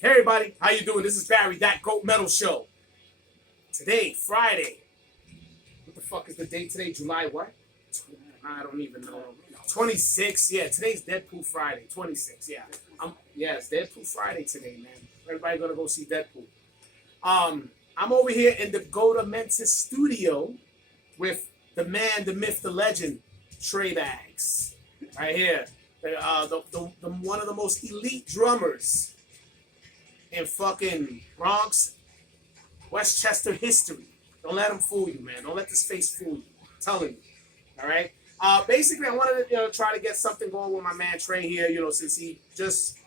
Hey everybody, how you doing? This is Barry, that Goat Metal Show. Today, Friday. What the fuck is the date today? July what? I don't even know. 26. Yeah, today's Deadpool Friday. 26. Yeah. It's Deadpool Friday today, man. Everybody gonna go see Deadpool. I'm over here in the Goatamentise studio with the man, the myth, the legend, Trey Bags. Right here. The one of the most elite drummers in fucking Bronx, Westchester history. Don't let him fool you, man. Don't let this face fool you. I'm telling you. All right. Basically, I wanted to try to get something going with my man Trey here. Since he just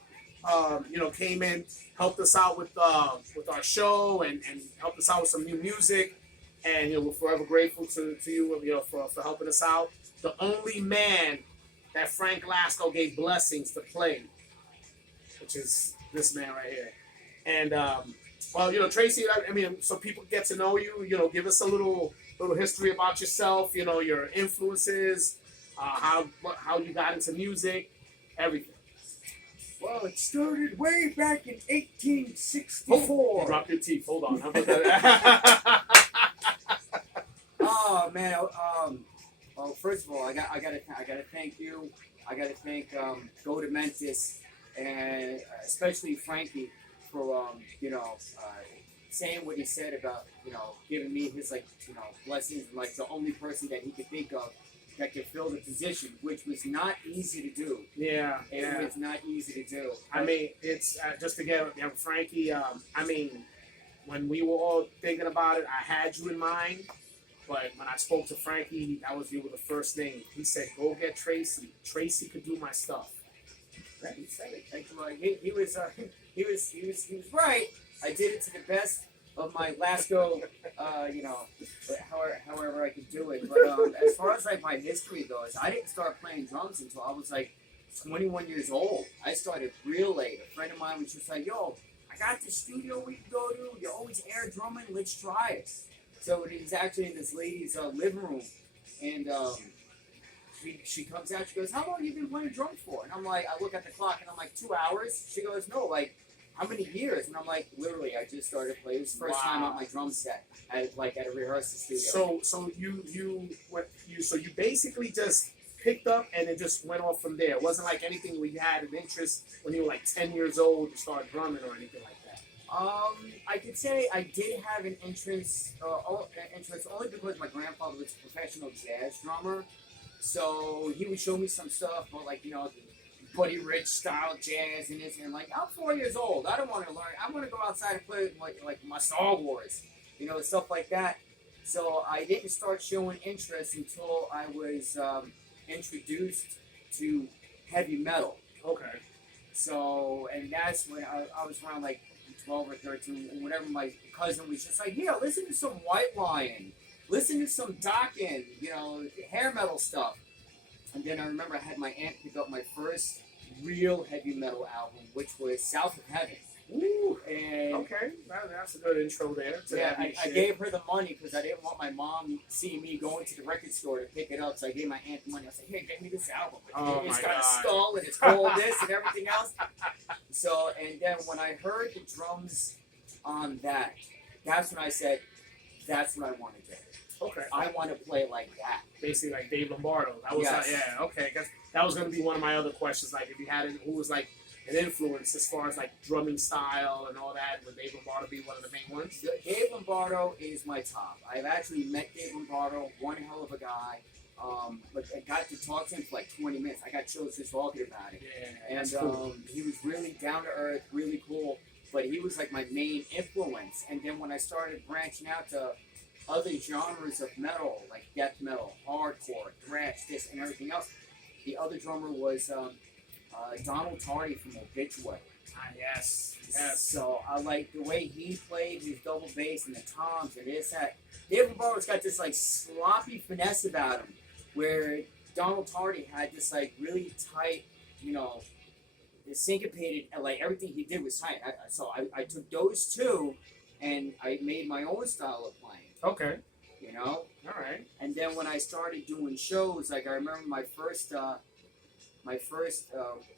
came in, helped us out with our show and helped us out with some new music. And we're forever grateful to you for helping us out. The only man that Frank Lasco gave blessings to play, which is this man right here. And Tracy, so people get to know you. Give us a little history about yourself. Your influences, how you got into music, everything. Well, it started way back in 1864. Drop your teeth. Hold on. How about that? Oh man. Well, first of all, I gotta thank you. I gotta thank Goatamentise and especially Frankie for saying what he said about giving me his blessings and the only person that he could think of that could fill the position, which was not easy to do. Yeah, it was not easy to do. I mean, it's just to get Frankie. When we were all thinking about it, I had you in mind. But when I spoke to Frankie, that was the first thing. He said, "Go get Tracy. Tracy could do my stuff." Right, he said it. He was right. I did it to the best of my Lasco, however I could do it. But as far as my history goes, I didn't start playing drums until I was 21 years old. I started real late. A friend of mine was just like, "Yo, I got this studio we can go to. You always air drumming. Let's try it." So it was actually in this lady's living room, and she comes out. She goes, "How long have you been playing drums for?" And I look at the clock, and I'm like, 2 hours. She goes, "No, how many years?" And I'm like, "Literally, I just started playing. It was the first time on my drum set at a rehearsal studio." So you basically just picked up and it just went off from there. It wasn't like anything where you had an interest when you were 10 years old to start drumming or anything like that. I could say I did have an interest only because my grandfather was a professional jazz drummer. So he would show me some stuff about the Buddy Rich style jazz and this, and I'm 4 years old. I don't want to learn. I want to go outside and play like my Star Wars, stuff like that. So I didn't start showing interest until I was introduced to heavy metal. Okay. So, and that's when I was around 12 or 13, and whenever my cousin was just like, "Yeah, listen to some White Lion, listen to some Dokken, hair metal stuff." And then I remember I had my aunt pick up my first real heavy metal album, which was South of Heaven. Ooh, and okay, that's a good intro there. I gave her the money because I didn't want my mom seeing me going to the record store to pick it up, so I gave my aunt the money. I was like, "Here, get me this album. It's got a skull and it's called this and everything else." So, and then when I heard the drums on that's when I said, "That's what I want to do. Okay. I want to play like that." Basically like Dave Lombardo. That was okay. That was going to be one of my other questions. If you had who was an influence as far as drumming style and all that, would Dave Lombardo be one of the main ones? Dave Lombardo is my top. I've actually met Dave Lombardo, one hell of a guy. But I got to talk to him for 20 minutes. I got chills just talking about it. Yeah, and cool. He was really down to earth, really cool. But he was my main influence. And then when I started branching out to other genres of metal, like death metal, hardcore, thrash, this and everything else, the other drummer was Donald Tardy from Obituary. Yes. So I like the way he played his double bass and the toms and this, that. Dave Lombardo's got this sloppy finesse about him, where Donald Tardy had this really tight, syncopated, everything he did was tight. So I took those two, and I made my own style of playing. Okay. All right. And then when I started doing shows, I remember my first my first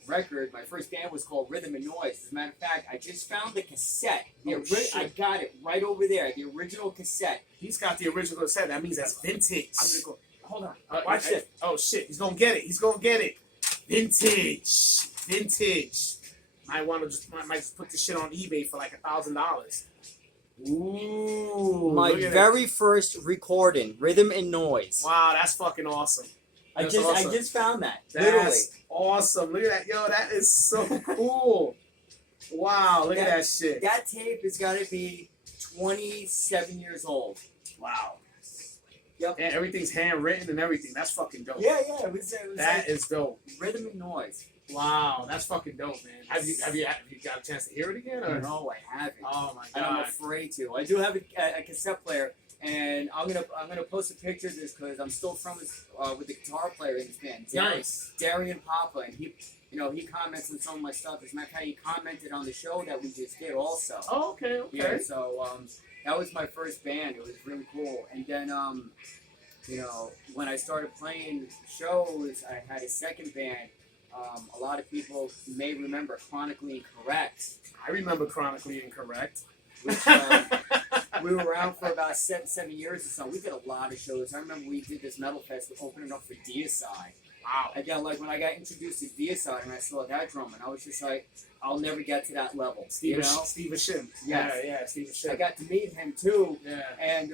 record, my first band was called Rhythm and Noise. As a matter of fact, I just found the cassette. I got it right over there, the original cassette. He's got the original cassette. That means that's vintage. I'm gonna go. Hold on. Watch this. Oh shit! He's gonna get it. He's gonna get it. Vintage. Might just put this shit on eBay for like $1,000. Ooh. My very first recording, Rhythm and Noise. Wow, that's fucking awesome. I just found that. That's literally awesome. Look at that. Yo, that is so cool. Wow, look at that shit. That tape has got to be 27 years old. Wow. Yep. Yeah, everything's handwritten and everything. That's fucking dope. Yeah. It was that like is dope. Rhythm and Noise. Wow, that's fucking dope, man. Have you got a chance to hear it again? Or? No, I haven't. Oh my god. And I'm afraid to. I do have a cassette player, and I'm gonna post a picture of this because I'm still friends with the guitar player in this band. Nice. Darian Papa, and he comments on some of my stuff. As a matter of fact, he commented on the show that we just did also. Oh, okay. Yeah, so that was my first band. It was really cool. And then when I started playing shows, I had a second band. A lot of people may remember Chronically Incorrect. I remember Chronically Incorrect. Which, we were around for about seven years or so. We did a lot of shows. I remember we did this metal fest opening up for Deicide. Wow. Again, like when I got introduced to Deicide and I saw that drum, and I was just like, I'll never get to that level. Steve Ashim. Yes. Yeah, Steve Ashim. I got to meet him too. Yeah. And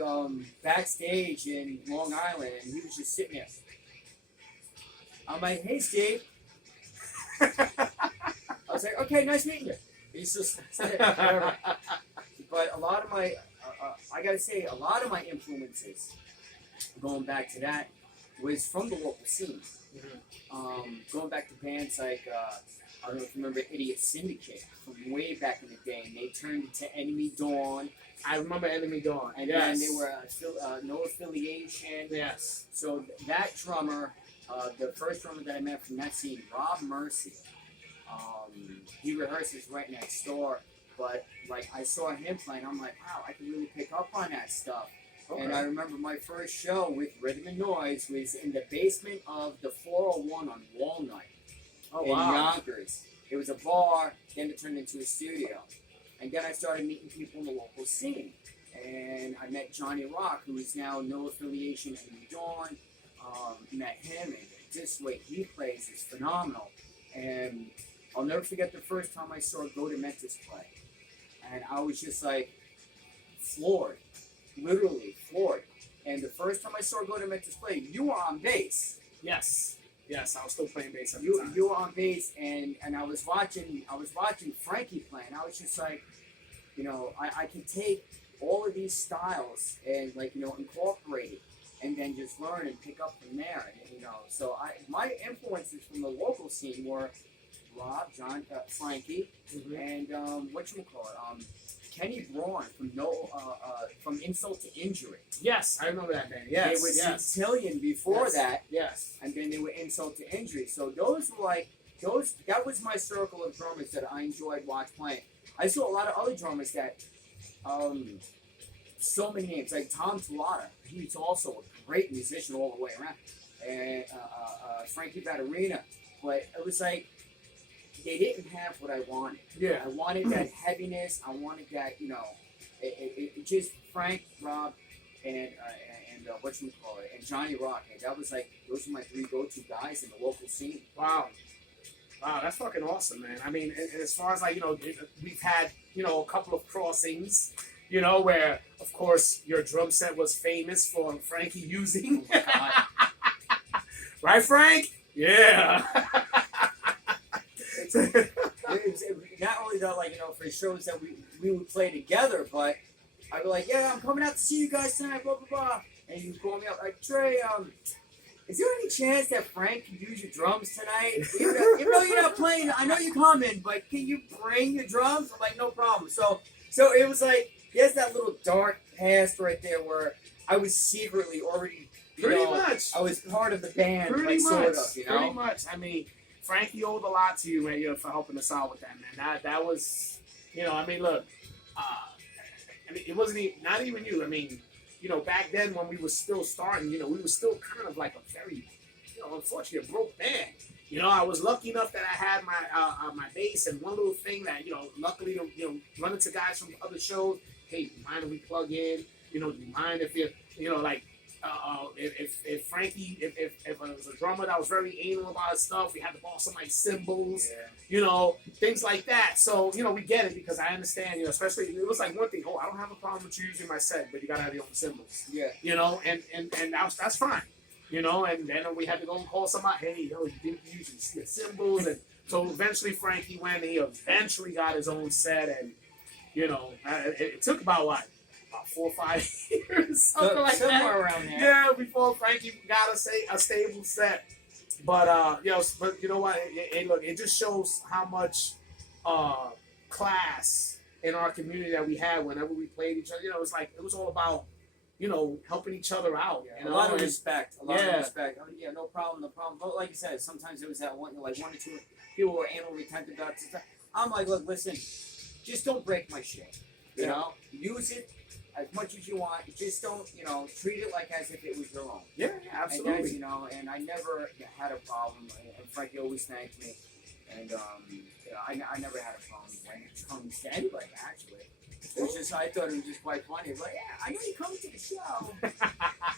backstage in Long Island, and he was just sitting there. I'm like, hey, Steve. I was like, okay, nice meeting you. He's just whatever. But a lot of my, I gotta say, a lot of my influences, going back to that, was from the local scene. Mm-hmm. Going back to bands like, I don't know if you remember Idiot Syndicate from way back in the day, and they turned into Enemy Dawn. I remember Enemy Dawn. And then they were No Affiliation. Yes. So that drummer, the first drummer that I met from that scene, Rob Mercy, he rehearses right next door, but like I saw him playing, I'm like, wow, I can really pick up on that stuff. Okay. And I remember my first show with Rhythm and Noise was in the basement of the 401 on Walnut in Yonkers. It was a bar, then it turned into a studio. And then I started meeting people in the local scene. And I met Johnny Rock, who is now No Affiliation Enemy Dawn. Met him, and this way he plays is phenomenal. And I'll never forget the first time I saw Goatamentise play. And I was just like floored, literally floored. And the first time I saw Goatamentise play, you were on bass. Yes, I was still playing bass at the time. You were on bass, and I was watching Frankie play, and I was just like, I can take all of these styles and incorporate it, and then just learn and pick up from there. And, so my influences from the local scene were Rob, John, Frankie, mm-hmm. and Kenny Braun from Insult to Injury. Yes, I remember that band. Yes, they were Centillion before that. Yes, and then they were Insult to Injury. So those were that was my circle of drummers that I enjoyed playing. I saw a lot of other drummers that, so many names like Tom Tolata. He's also a great musician all the way around, and Frankie Batterina. But it was like they didn't have what I wanted. Yeah, I wanted that heaviness. I wanted that, it just Frank, Rob, and and Johnny Rock. And that was like those were my three go-to guys in the local scene. Wow, that's fucking awesome, man. I mean, and as far as we've had a couple of crossings. Where, of course, your drum set was famous for Frankie using. Oh my God. Right, Frank? Yeah. Not only though, for shows that we would play together, but I'd be like, yeah, I'm coming out to see you guys tonight, blah, blah, blah. And you call me up like, Trey, is there any chance that Frank can use your drums tonight? Even though you're not playing, I know you're coming, but can you bring your drums? I'm like, no problem. So it was like, there's that little dark past right there where I was secretly already, pretty much. I was part of the band, pretty much, sort of, Pretty much. I mean, Frankie owed a lot to you, man, for helping us out with that, man. That was, look, it wasn't not even you. I mean, back then when we were still starting, we were still kind of like a very, unfortunately, a broke band. You know, I was lucky enough that I had my bass and one little thing that, you know, luckily to, you know, run into guys from other shows. Hey, do you mind if we plug in? You know, do you mind if you know, like, if Frankie, if it was a drummer that was very anal about his stuff, we had to borrow somebody's cymbals, you know, things like that. So, you know, we get it because I understand, you know, especially, it was like one thing, I don't have a problem with you using my set, but you gotta have your own cymbals. Yeah. You know, and that's fine. You know, and then we had to go and call somebody, hey, yo, you didn't use your cymbals. And so eventually Frankie went and he eventually got his own set. And, you know, it took about 4 or 5 years, something like somewhere that. around there. Yeah, before Frankie got a stable set. But, you know what? Look, it just shows how much class in our community that we had whenever we played each other. You know, it was all about, you know, helping each other out. Yeah, You know? a lot of respect. A lot Yeah. of respect. Oh, yeah, no problem, no problem. But like you said, sometimes it was that one, like 1 or 2 people were anal retentive about stuff. I'm like, look, listen, just don't break my shit. You know, use it as much as you want. Just don't, you know, treat it like as if it was your own. Yeah, absolutely. And that's, you know, and I never had a problem. And Frankie always thanked me. And, you know, I never had a problem when it comes to anybody, actually. It was just, I thought it was just quite funny. But yeah, I know you come to the show.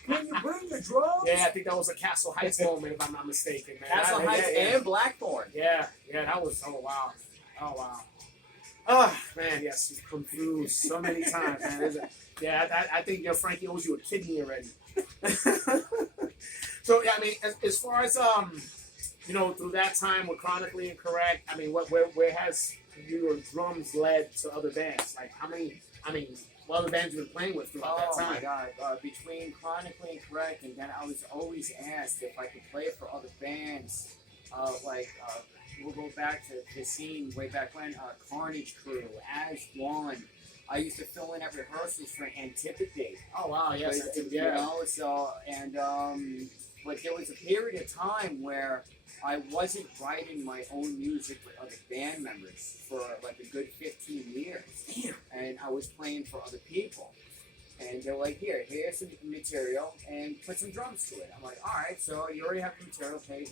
Can you bring your drums? Yeah, I think that was a Castle Heights moment, if I'm not mistaken, man. Castle Heights and Blackthorn. Yeah, that was, oh wow. Oh, man, yes, you've come through so many times, man. I think your Frankie owes you a kidney already. So, yeah, I mean, as far as, you know, through that time with Chronically Incorrect, I mean, where has your drums led to other bands? Like, what other bands you been playing with throughout that time? Oh, my God. Between Chronically Incorrect and then I was always asked if I could play for other bands. We'll go back to the scene way back when, Carnage Crew, As One. I used to fill in at rehearsals for Antipathy. Oh, wow, yes. You know, so, and, but there was a period of time where I wasn't writing my own music with other band members for like a good 15 years. Damn. And I was playing for other people. And they're like, here's some material and put some drums to it. I'm like, all right, so you already have the material, play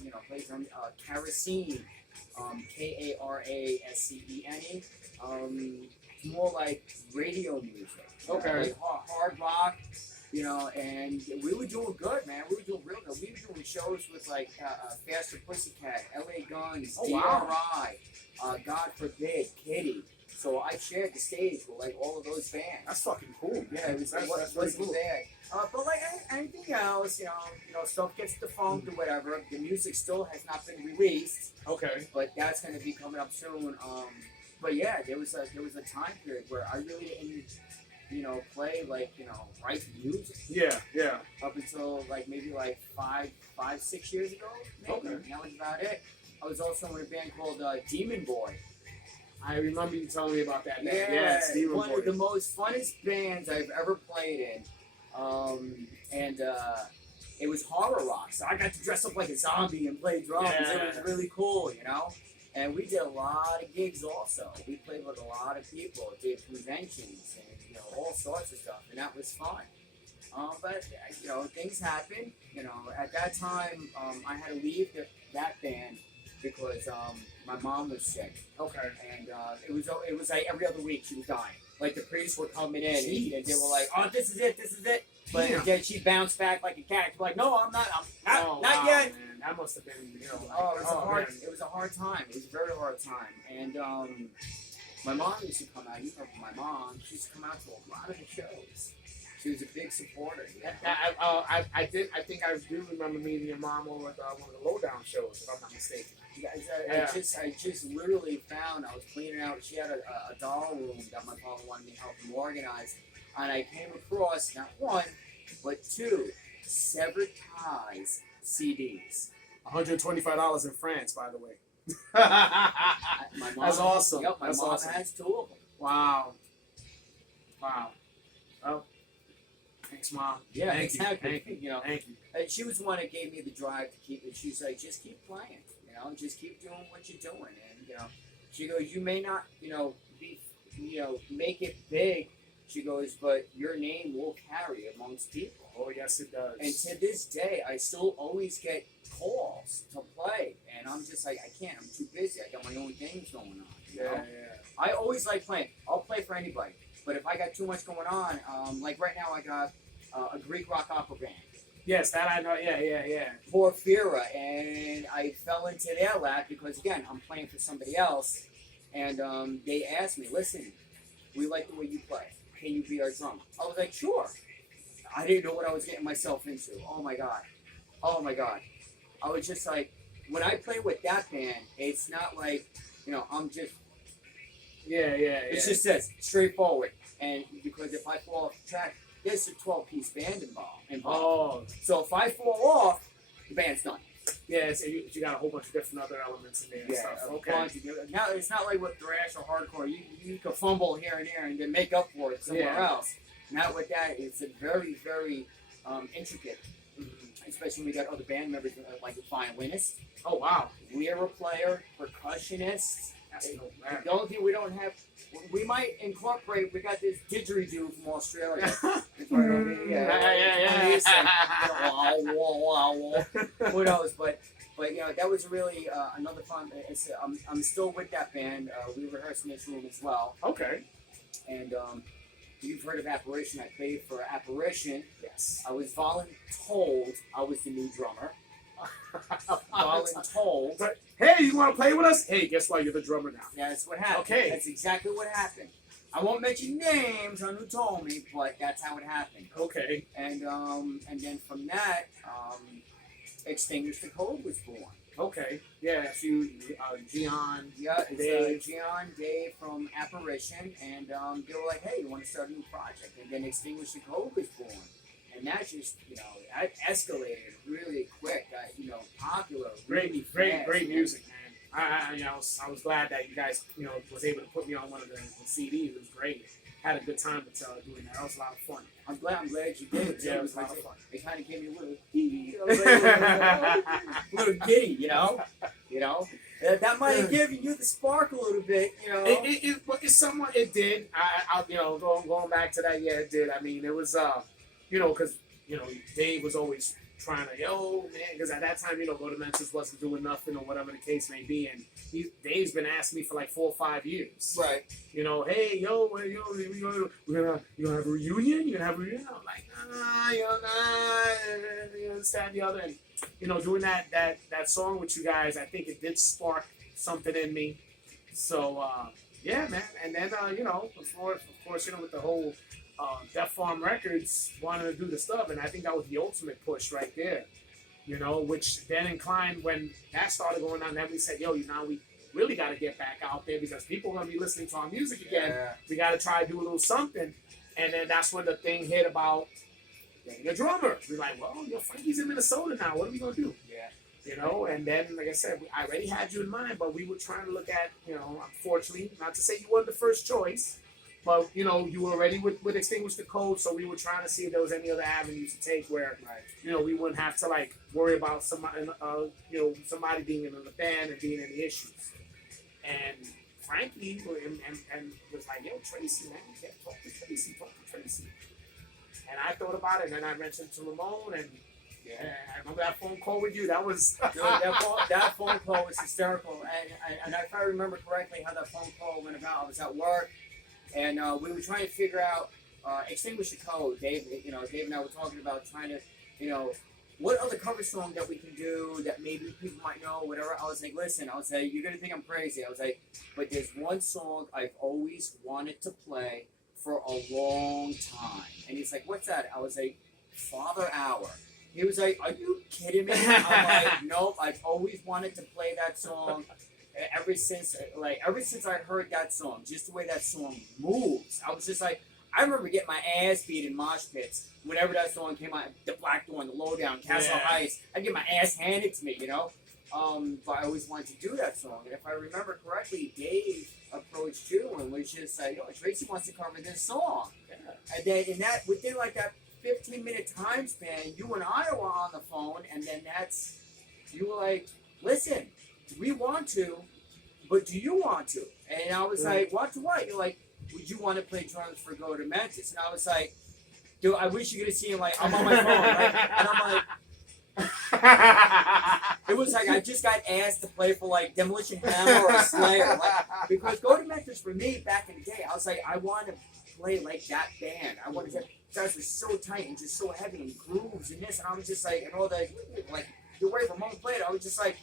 drums. Kerosene, Karascene, more like radio music. Okay. Like hard rock, you know, and we were doing good, man. We were doing real good. We were doing shows with like Faster Pussycat, LA Guns, Oh, DRI, wow. God Forbid, Kitty. So I shared the stage with like all of those bands. That's fucking cool. Yeah, it was That's wasn't really cool. bad. But like anything else, you know, stuff gets defunct or whatever. The music still has not been released, Okay. but that's going to be coming up soon. But yeah, there was a time period where I really didn't, you know, play like, you know, write music. Yeah. Up until like maybe like 6 years ago. Maybe. Okay. That was about it. I was also in a band called Demon Boy. I remember you telling me about that. Yeah, Steven one Boy. of the most funnest bands I've ever played in. It was horror rock, so I got to dress up like a zombie and play drums. Yeah. It was really cool, you know? And we did a lot of gigs also. We played with a lot of people, did conventions and, you know, all sorts of stuff, and that was fun. But, you know, things happen. You know, at that time, I had to leave that band because my mom was sick. Okay. And it was like every other week she was dying. Like the priests were coming in Jeez. and they were like, "Oh, this is it." But Yeah. then she bounced back like a cat. She's like, "No, I'm not Wow, yet." Man. That must have been, you know, like, Oh, man. it was a hard time. It was a very hard time. And my mom used to come out. You remember my mom? She used to come out to a lot of the shows. She was a big supporter. You know? I think I do remember meeting your mom over at one of the Lowdown shows, if I'm not mistaken. I just literally found, I was cleaning out, she had a doll room that my father wanted me to help him organize, and I came across not one, but 2 Severed Ties CDs. $125 in France, by the way. My mom, That's awesome. Yep, my That's mom awesome. has 2 of them. Wow. Well, thanks, Mom. Yeah, Thank exactly. You. Thank you. You know, Thank you. and she was the one that gave me the drive to keep it. She's like, just keep playing, you know, just keep doing what you're doing. And, you know, she goes, you may not, you know, make it big She goes, but your name will carry amongst people. Oh, yes, it does. And to this day, I still always get calls to play. And I'm just like, I can't. I'm too busy. I got my own things going on. You know? I always like playing. I'll play for anybody. But if I got too much going on, like right now I got a Greek rock opera band. Yes, that I know. Yeah. Porphyra. And I fell into their lap because, again, I'm playing for somebody else. And they asked me, listen, we like the way you play. Can you be our drummer? I was like, sure. I didn't know what I was getting myself into. Oh my God. I was just like, when I play with that band, it's not like, I'm just. Yeah. It's just this, straightforward. And because if I fall off the track, there's a 12-piece band involved. Oh. So if I fall off, the band's done. Yeah, so you got a whole bunch of different other elements in there and stuff. Okay. Now, it's not like with thrash or hardcore. You can fumble here and there and then make up for it somewhere else. Not with that. It's a very, very intricate. Especially when we got other band members like a violinist. Oh, wow. Lyra player, percussionist. The only thing we don't have, we might incorporate, we got this didgeridoo from Australia. It's right over here. Who knows? But that was really another fun. I'm still with that band. We rehearse in this room as well. Okay. And you've heard of Apparition. I played for Apparition. Yes. I was voluntold I was the new drummer. Voluntold. But, hey, you want to play with us? Hey, guess what? You're the drummer now. That's what happened. Okay. That's exactly what happened. I won't mention names on who told me, but that's how it happened. Okay. And then from that, Extinguish the Code was born. Okay. Yeah, so you, Gian. Yeah, Dave. It's Gian, Dave from Apparition, and they were like, hey, you want to start a new project? And then Extinguish the Code was born. And that just, that escalated really quick. Popular. Really Great music, man. I was glad that you guys, was able to put me on one of the CDs. It was great. Had a good time doing that. That was a lot of fun. I'm glad you did. Yeah, it was a lot of fun. It kind of gave me a little giddy, That might have given you the spark a little bit, It's somewhat. It did. Going back to that, yeah, it did. I mean, it was, because Dave was always trying to, man, because at that time, Goatamentise wasn't doing nothing or whatever the case may be, and Dave's been asking me for like 4 or 5 years. Right. Hey, we're gonna have a reunion? You gonna have a reunion? I'm like, this, that, and the other. And, doing that song with you guys, I think it did spark something in me. So, yeah, man. And then, of course, with the whole Def Farm Records wanted to do the stuff, and I think that was the ultimate push right there. Which then inclined when that started going on, then we said, we really got to get back out there because people are going to be listening to our music again. Yeah. We got to try to do a little something. And then that's when the thing hit about getting a drummer. We're like, well, Frankie's in Minnesota now. What are we going to do? Yeah. And then, like I said, I already had you in mind, but we were trying to look at, unfortunately, not to say you weren't the first choice, but, you were already with Extinguish the Code, so we were trying to see if there was any other avenues to take where, we wouldn't have to, worry about somebody, somebody being in the band and being in the issues. And Frankie and was like, Tracy, man, talk to Tracy. And I thought about it, and then I mentioned to Ramon, and I remember that phone call with you. That was that phone call was hysterical. And if I remember correctly how that phone call went about, I was at work, and we were trying to figure out Extinguish the Code. Dave and I were talking about trying to, what other cover song that we can do that maybe people might know, whatever. I was like, listen, you're going to think I'm crazy. I was like, but there's one song I've always wanted to play for a long time. And he's like, what's that? I was like, Father Hour. He was like, are you kidding me? I'm like, nope, I've always wanted to play that song ever since I heard that song, just the way that song moves. I was just like, I remember getting my ass beat in mosh pits whenever that song came out, The Black Dawn, The Lowdown, Castle Heights. I'd get my ass handed to me, But I always wanted to do that song. And if I remember correctly, Dave approached you and was just like, Tracy wants to cover this song. Yeah. And then within that 15-minute time span, you and I were on the phone, and then you were like, listen, we want to, but do you want to? And I was like, want to what? You're like, would you want to play drums for Goatamentise? And I was like, dude, I wish you could have seen, like, I'm on my phone, right? And I'm like, it was like I just got asked to play for like Demolition Hammer or Slayer, like, because Goatamentise for me back in the day, I was like, I want to play like that band. I wanted to. Guys were so tight and just so heavy and grooves and this, and I was just like, and all the like the way Ramon played, I was just like,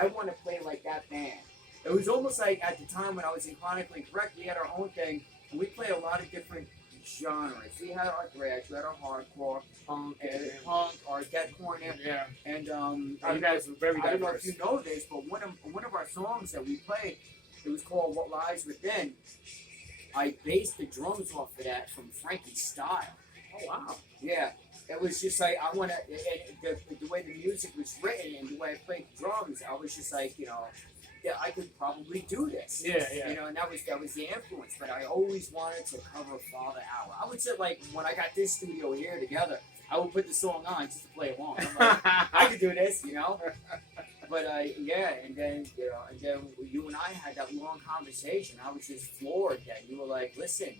I want to play like that band. It was almost like at the time when I was in Chronically Correct, we had our own thing, and we played a lot of different genres. We had our thrash, we had our hardcore, punk, our deathcore, and you guys were very diverse. I don't know if you know this, but one of our songs that we played, it was called "What Lies Within." I based the drums off of that from Frankie's style. Oh wow! Yeah, it was just like I want to, and the way the music was written and the way I played the drums, I was just like, yeah, I could probably do this. Yeah. And that was the influence. But I always wanted to cover Father Hour. I would say, like, when I got this studio here together, I would put the song on just to play along. I'm like, I could do this, But yeah, and then you and I had that long conversation. I was just floored that you were like, listen,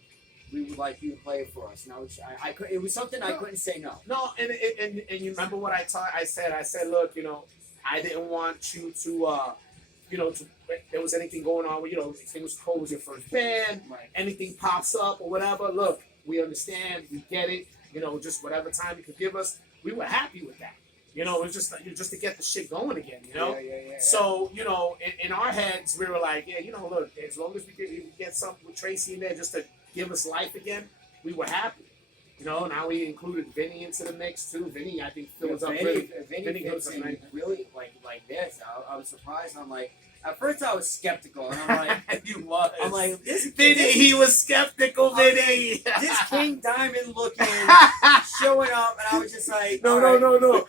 we would like you to play for us. And it was something I couldn't say no. No, and you remember what I said? I said, look, I didn't want you to, if there was anything going on, if things was your first band, right. Anything pops up or whatever, look, we understand, we get it, just whatever time you could give us, we were happy with that. It was just to get the shit going again, Yeah. So, in our heads, we were like, yeah, look, as long as we could get something with Tracy in there just to give us life again, we were happy. Now we included Vinny into the mix too. Vinny, I think, fills up really. Vinny goes in really like this. I was surprised. I'm like, at first I was skeptical, and I'm like, you was. I'm like, he was skeptical, Vinny. This King Diamond looking showing up, and I was just like, no.